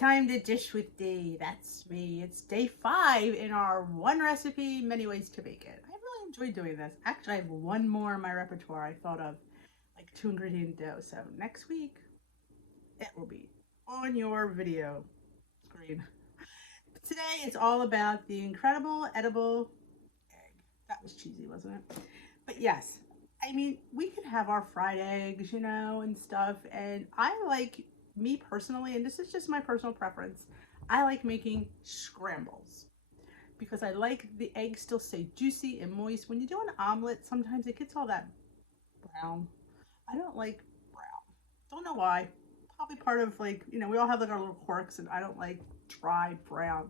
time to dish with Dee. That's me. It's day 5 in our one recipe, many ways to make it. I really enjoyed doing this. Actually, I have one more in my repertoire I thought of, like 2-ingredient dough. So next week, it will be on your video screen. But today, it's all about the incredible edible egg. That was cheesy, wasn't it? But yes, I mean, we could have our fried eggs, you know, and stuff. And I like, me personally, and this is just my personal preference, I like making scrambles because I like the eggs still stay juicy and moist. When you do an omelet, sometimes it gets all that brown. I don't like brown. Don't know why. Probably part of, like, you know, we all have like our little quirks, and I don't like dry brown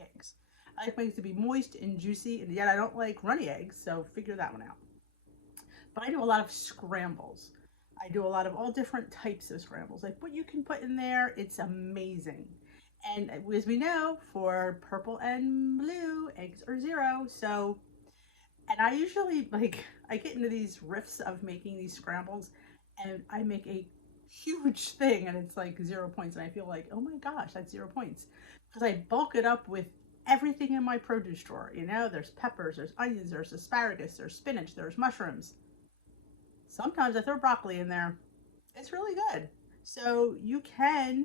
eggs. I like my eggs to be moist and juicy, and yet I don't like runny eggs, so figure that one out. But I do a lot of scrambles. I do a lot of all different types of scrambles. Like what you can put in there, it's amazing. And as we know, for purple and blue, eggs are 0. So, and I usually, like, I get into these riffs of making these scrambles, and I make a huge thing, and it's like 0 points. And I feel like, oh my gosh, that's 0 points. Because I bulk it up with everything in my produce drawer. You know, there's peppers, there's onions, there's asparagus, there's spinach, there's mushrooms. Sometimes I throw broccoli in there. It's really good. So you can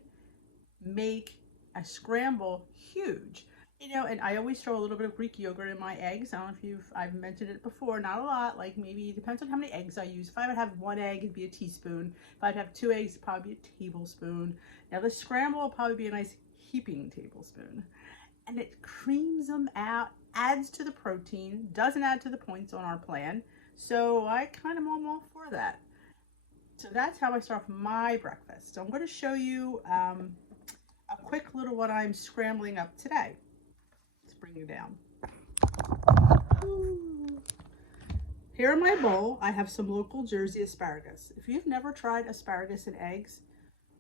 make a scramble huge. You know, and I always throw a little bit of Greek yogurt in my eggs. I don't know if I've mentioned it before, not a lot, like maybe, it depends on how many eggs I use. If I would have 1 egg, it'd be a teaspoon. If I'd have 2 eggs, it'd probably be a tablespoon. Now the scramble will probably be a nice heaping tablespoon. And it creams them out, adds to the protein, doesn't add to the points on our plan. So I kind of am all for that. So that's how I start off my breakfast. So I'm going to show you a quick little what I'm scrambling up today. Let's bring you down. Ooh. Here in my bowl, I have some local Jersey asparagus. If you've never tried asparagus and eggs,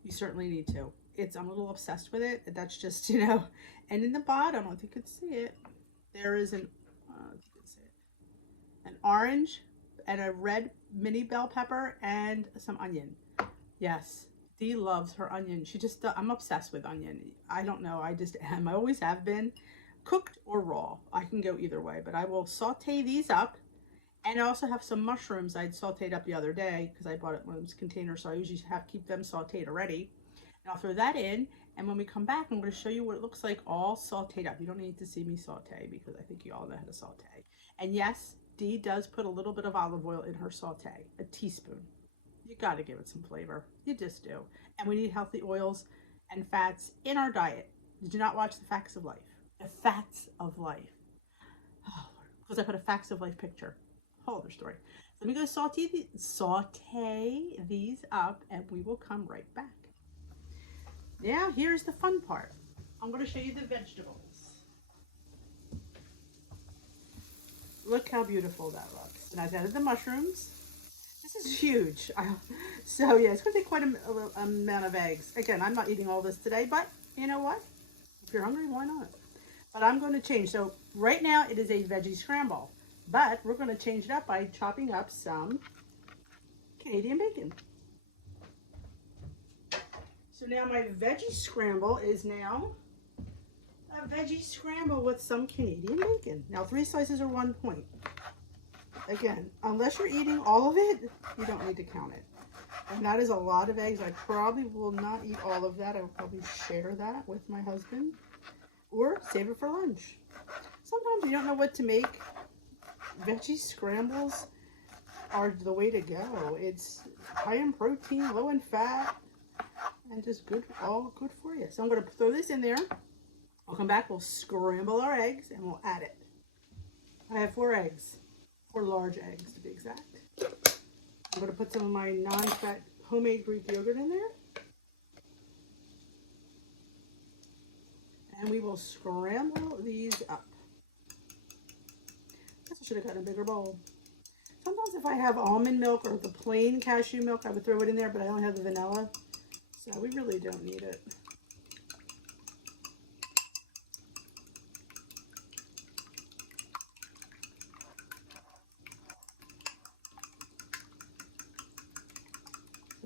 you certainly need to. I'm a little obsessed with it. That's just, you know. And in the bottom, I don't know if you could see it, there is an orange and a red mini bell pepper and some onion. Yes, Dee loves her onion. I'm obsessed with onion. I don't know, I just am. I always have been. Cooked or raw, I can go either way, but I will saute these up. And I also have some mushrooms I'd sauteed up the other day because I bought it in one of those containers, so I usually keep them sauteed already. And I'll throw that in, and when we come back, I'm going to show you what it looks like all sauteed up. You don't need to see me saute because I think you all know how to saute. And yes, Dee does put a little bit of olive oil in her saute, a teaspoon. You got to give it some flavor. You just do. And we need healthy oils and fats in our diet. Did you not watch The Facts of Life? The Facts of Life. Oh, because I put a Facts of Life picture. Whole other story. Let me go saute these up, and we will come right back. Now, here's the fun part. I'm going to show you the vegetables. Look how beautiful that looks. And I've added the mushrooms. This is huge. So yeah, it's going to take quite a amount of eggs. Again, I'm not eating all this today, but you know what? If you're hungry, why not? But I'm going to change. So right now it is a veggie scramble, but we're going to change it up by chopping up some Canadian bacon. So now my veggie scramble is now a veggie scramble with some Canadian bacon. Now 3 slices are 1 point. Again, unless you're eating all of it, you don't need to count it. And that is a lot of eggs. I probably will not eat all of that. I will probably share that with my husband or save it for lunch. Sometimes you don't know what to make. Veggie scrambles are the way to go. It's high in protein, low in fat, and just good, all good for you. So I'm going to throw this in there. I'll come back, we'll scramble our eggs, and we'll add it. I have 4 eggs, 4 large eggs to be exact. I'm going to put some of my non-fat homemade Greek yogurt in there. And we will scramble these up. I guess I should have gotten a bigger bowl. Sometimes if I have almond milk or the plain cashew milk, I would throw it in there, but I only have the vanilla. So we really don't need it.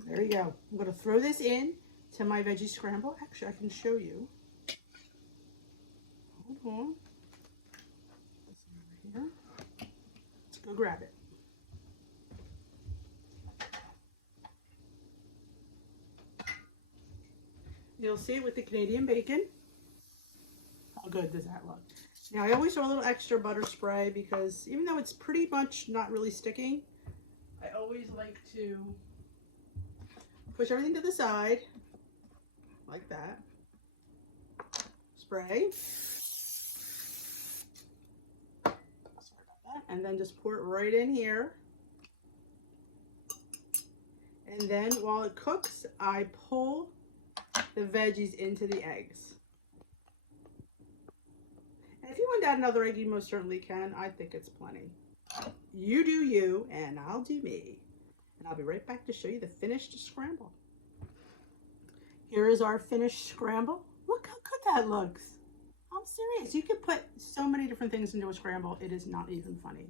There you go. I'm going to throw this in to my veggie scramble. Actually, I can show you. Hold on. This over here. Let's go grab it. You'll see it with the Canadian bacon. How good does that look? Now, I always throw a little extra butter spray because even though it's pretty much not really sticking, I always like to push everything to the side like that. Spray. Sorry about that. And then just pour it right in here. And then while it cooks, I pull the veggies into the eggs. And if you want to add another egg, you most certainly can. I think it's plenty. You do you, and I'll do me. And I'll be right back to show you the finished scramble. Here is our finished scramble. Look how good that looks. I'm serious. You could put so many different things into a scramble. It is not even funny.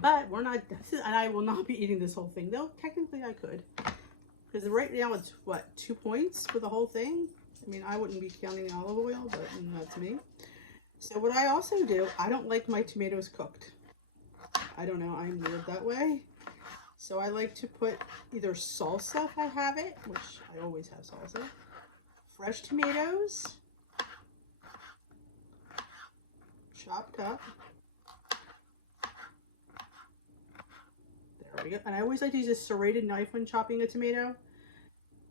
But we're not, and I will not be eating this whole thing, though technically I could. Because right now it's, what, 2 points for the whole thing? I mean, I wouldn't be counting the olive oil, but that's me. So what I also do, I don't like my tomatoes cooked. I don't know, I'm weird that way. So I like to put either salsa if I have it, which I always have salsa, fresh tomatoes, chopped up. There we go. And I always like to use a serrated knife when chopping a tomato.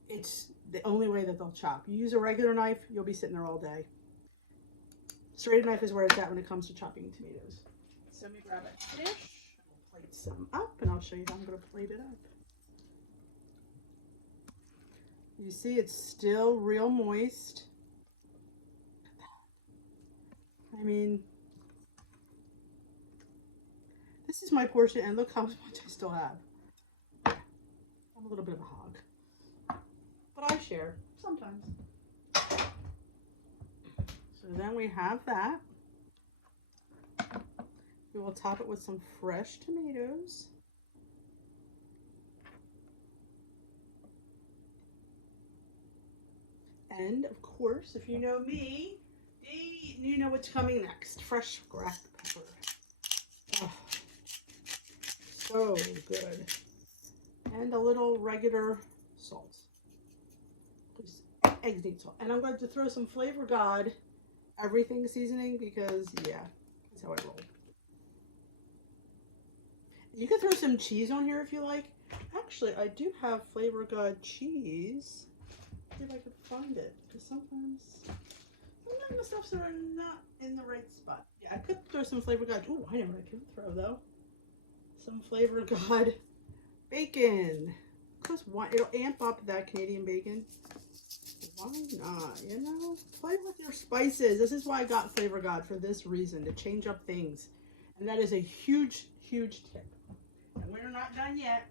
It's the only way that they'll chop. You use a regular knife, you'll be sitting there all day. Serrated knife is where it's at when it comes to chopping tomatoes. So let me grab a dish. I'll plate some up and I'll show you how I'm going to plate it up. You see it's still real moist. I mean, this is my portion and look how much I still have. I'm a little bit of a hog, but I share sometimes. So then we have that. We will top it with some fresh tomatoes. And of course, if you know me, you know what's coming next. Fresh black pepper. Oh, so good. And a little regular salt. Eggs need salt. And I'm going to throw some Flavor God everything seasoning because, yeah, that's how I roll. You can throw some cheese on here if you like. Actually, I do have Flavor God cheese. See if I can find it, because sometimes the stuffs are not in the right spot. Yeah, I could throw some Flavor God. Oh, I know what I could throw though. Some Flavor God bacon. Because why? It'll amp up that Canadian bacon. Why not? You know, play with your spices. This is why I got Flavor God, for this reason, to change up things. And that is a huge, huge tip. And we're not done yet.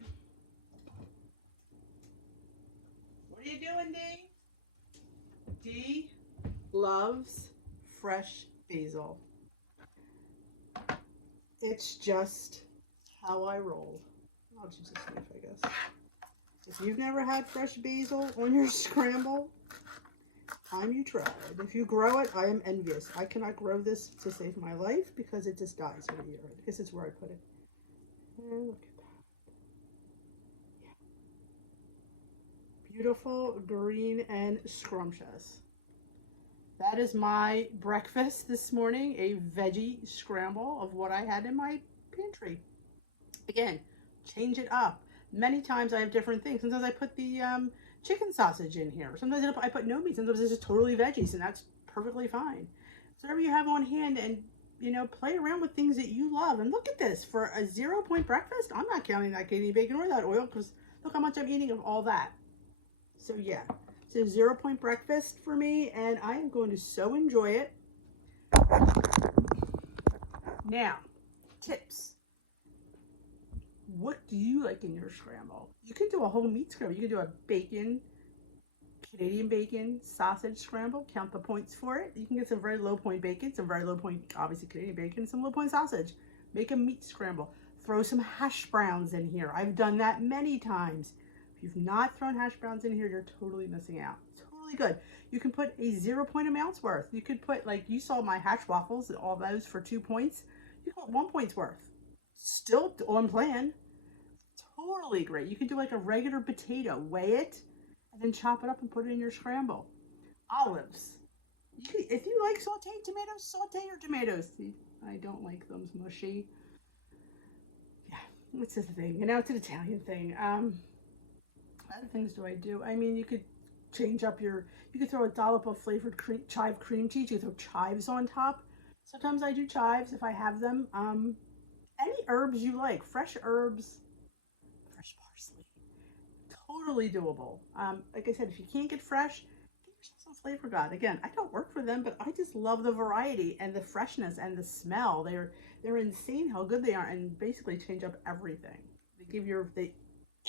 What are you doing, D? D loves fresh basil. It's just how I roll. I'll just sniff, I guess. If you've never had fresh basil on your scramble, time you tried. If you grow it, I am envious. I cannot grow this to save my life because it just dies every year. I guess it's where I put it. And look at that. Yeah. Beautiful, green, and scrumptious. That is my breakfast this morning, a veggie scramble of what I had in my pantry. Again, change it up. Many times I have different things. Sometimes I put the chicken sausage in here. Sometimes I put no meat. Sometimes it's just totally veggies, and that's perfectly fine. So whatever you have on hand, and you know, play around with things that you love. And look at this, for a 0 point breakfast. I'm not counting that Canadian bacon or that oil, because look how much I'm eating of all that. So yeah, it's a 0 point breakfast for me, and I am going to so enjoy it. Now, tips. What do you like in your scramble? You can do a whole meat scramble. You can do a bacon, Canadian bacon, sausage scramble. Count the points for it. You can get some very low point bacon, some very low point, obviously, Canadian bacon, some low point sausage. Make a meat scramble. Throw some hash browns in here. I've done that many times. If you've not thrown hash browns in here, you're totally missing out. Totally good. You can put a 0 point amounts worth. You could put, like you saw my hash waffles, all those for 2 points. You can put 1 point's worth. Still on plan. Totally great. You can do like a regular potato, weigh it, and then chop it up and put it in your scramble. Olives. If you like sauteed tomatoes, saute your tomatoes. See, I don't like them mushy. Yeah, it's a thing. You know, it's an Italian thing. Other things do I do? I mean, you could change up you could throw a dollop of flavored chive cream cheese. You could throw chives on top. Sometimes I do chives if I have them. Any herbs you like, fresh herbs, fresh parsley, totally doable. Like I said, if you can't get fresh, get yourself some Flavor God. Again, I don't work for them, but I just love the variety and the freshness and the smell. They're insane how good they are, and basically change up everything. They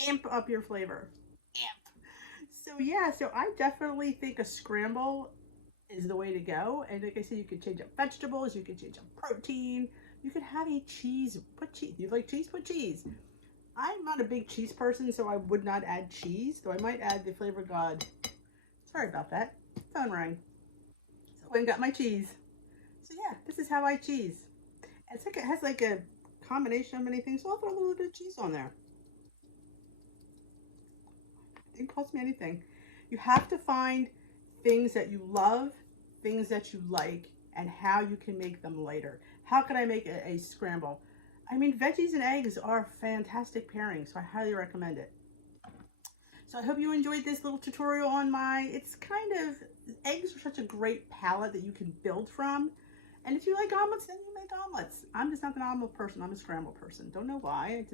amp up your flavor. So yeah, so I definitely think a scramble is the way to go. And like I said, you could change up vegetables, you could change up protein, you could have a cheese, put cheese. You like cheese, put cheese. I'm not a big cheese person, so I would not add cheese, though I might add the Flavor God. Sorry about that. Phone rang. So I went and got my cheese. So yeah, this is how I cheese. It's like it has like a combination of many things, so I'll throw a little bit of cheese on there. It didn't cost me anything. You have to find things that you love, things that you like, and how you can make them later. How can I make a scramble? I mean, veggies and eggs are fantastic pairing, so I highly recommend it. So I hope you enjoyed this little tutorial on it's kind of, eggs are such a great palette that you can build from. And if you like omelets, then you make omelets. I'm just not an omelet person, I'm a scramble person. Don't know why, I don't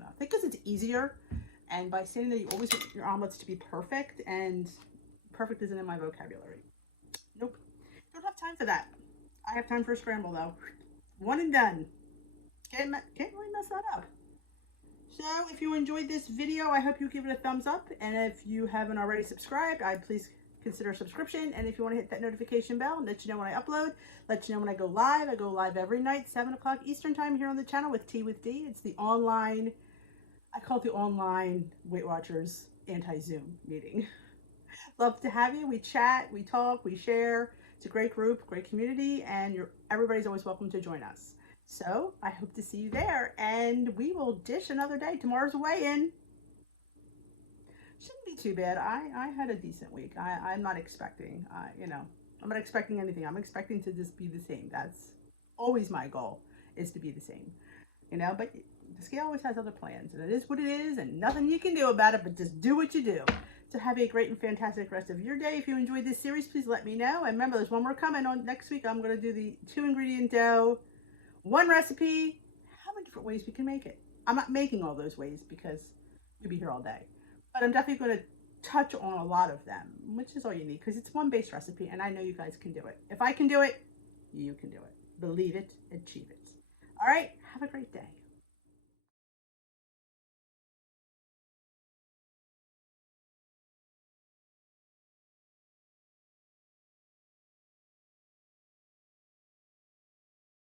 know. I think because it's easier. And by saying that you always want your omelets to be perfect, and perfect isn't in my vocabulary. Nope. Don't have time for that. I have time for a scramble though. One and done. Can't really mess that up. So if you enjoyed this video, I hope you give it a thumbs up. And if you haven't already subscribed, please consider a subscription. And if you want to hit that notification bell, let you know when I upload, let you know when I go live. I go live every night, 7 o'clock Eastern time here on the channel with Tea with D. It's the online, I call it the online Weight Watchers anti-Zoom meeting. Love to have you. We chat, we talk, we share. It's a great group, great community, and everybody's always welcome to join us. So I hope to see you there, and we will dish another day. Tomorrow's weigh-in. Shouldn't be too bad. I had a decent week. I'm not expecting, I'm not expecting anything. I'm expecting to just be the same. That's always my goal, is to be the same, but the scale always has other plans, and it is what it is, and nothing you can do about it, but just do what you do. So have a great and fantastic rest of your day. If you enjoyed this series, please let me know. And remember, there's one more coming on next week. I'm going to do the 2-ingredient dough, 1 recipe, how many different ways we can make it. I'm not making all those ways because you'll be here all day. But I'm definitely going to touch on a lot of them, which is all you need, because it's one base recipe, and I know you guys can do it. If I can do it, you can do it. Believe it, achieve it. All right, have a great day.